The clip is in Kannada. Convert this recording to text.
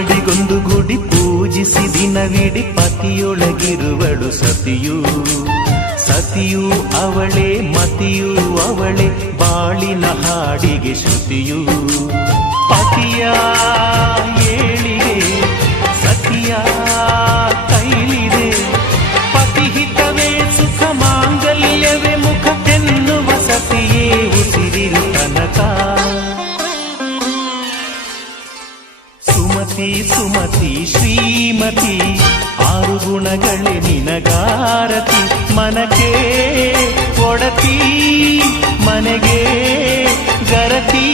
ಅಡಿಗೊಂದು ಗುಡಿ ಪೂಜಿಸಿ ದಿನವಿಡಿ ಪತಿಯೊಳಗಿರುವಳು ಸತಿಯು. ಸತಿಯು ಅವಳೇ ಮತಿಯು ಅವಳೇ ಬಾಳಿನ ಹಾಡಿಗೆ ಶ್ರುತಿಯು. ಪತಿಯ ಏಳಿಗೆ ಸತಿಯ ಕೈಲಿದೆ. ಪತಿಹಿತವೇ ಸುಖ ಮಾಂಗಲ್ಯವೇ ಮುಖಕ್ಕೆನ್ನುವ ಸತಿಯೇ ಉಸಿರಿರು ತನಕ. ಸುಮತಿ ಸುಮತಿ ಶ್ರೀಮತಿ ಆರು ಗುಣಗಳೇ ನಿನಗಾರತಿ. ಮನಕ್ಕೆ ಒಡತಿ ಮನೆಗೆ ಗರತಿ.